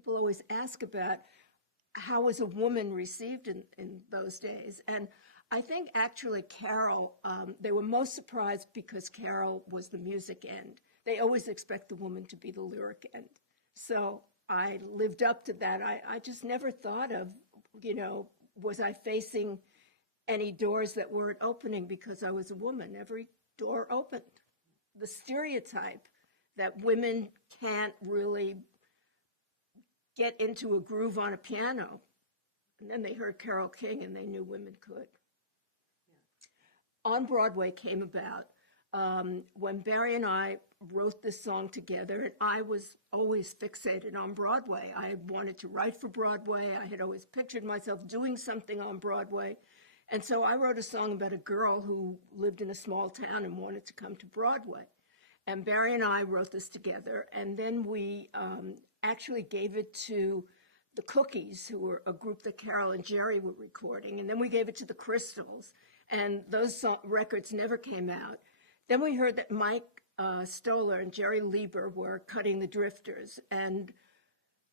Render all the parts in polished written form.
people always ask about how was a woman received in those days. And I think actually Carol, they were most surprised because Carol was the music end. They always expect the woman to be the lyric end. So I lived up to that. I just never thought of, was I facing any doors that weren't opening because I was a woman? Every door opened. The stereotype that women can't really get into a groove on a piano. And then they heard Carole King and they knew women could. Yeah. On Broadway came about when Barry and I wrote this song together, and I was always fixated on Broadway. I wanted to write for Broadway. I had always pictured myself doing something on Broadway. And so I wrote a song about a girl who lived in a small town and wanted to come to Broadway. And Barry and I wrote this together, and then we actually gave it to the Cookies, who were a group that Carol and Jerry were recording, and then we gave it to the Crystals, and those records never came out. Then we heard that Mike Stoller and Jerry Lieber were cutting the Drifters, and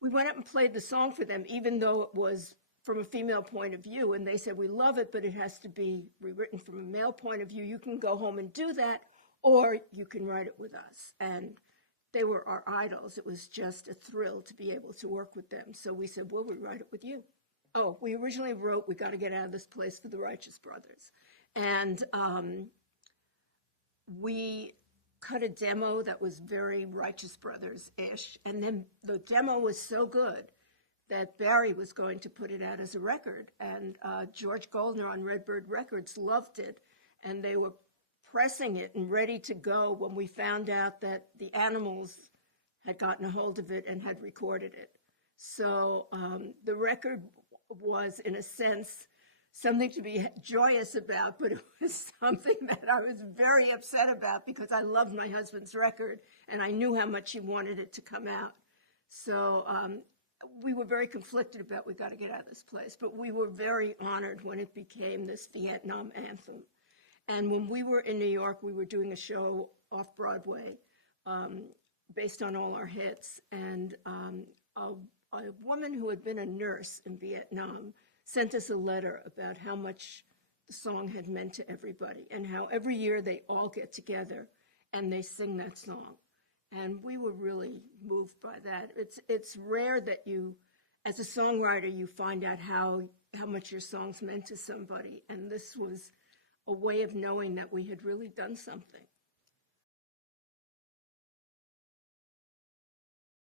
we went up and played the song for them, even though it was from a female point of view, and they said, we love it, but it has to be rewritten from a male point of view. You can go home and do that, or you can write it with us. And they were our idols. It was just a thrill to be able to work with them. So we said, well, we write it with you. Oh, we originally wrote, we got to get out of this place for the Righteous Brothers. And we cut a demo that was very Righteous Brothers-ish. And then the demo was so good that Barry was going to put it out as a record. And George Goldner on Redbird Records loved it. And they were pressing it and ready to go when we found out that the Animals had gotten a hold of it and had recorded it. So the record was, in a sense, something to be joyous about, but it was something that I was very upset about because I loved my husband's record and I knew how much he wanted it to come out. So we were very conflicted about, we got to get out of this place, but we were very honored when it became this Vietnam anthem. And when we were in New York, we were doing a show off Broadway based on all our hits. And a woman who had been a nurse in Vietnam sent us a letter about how much the song had meant to everybody and how every year they all get together and they sing that song. And we were really moved by that. It's rare that you, as a songwriter, you find out how much your songs meant to somebody. And this was a way of knowing that we had really done something.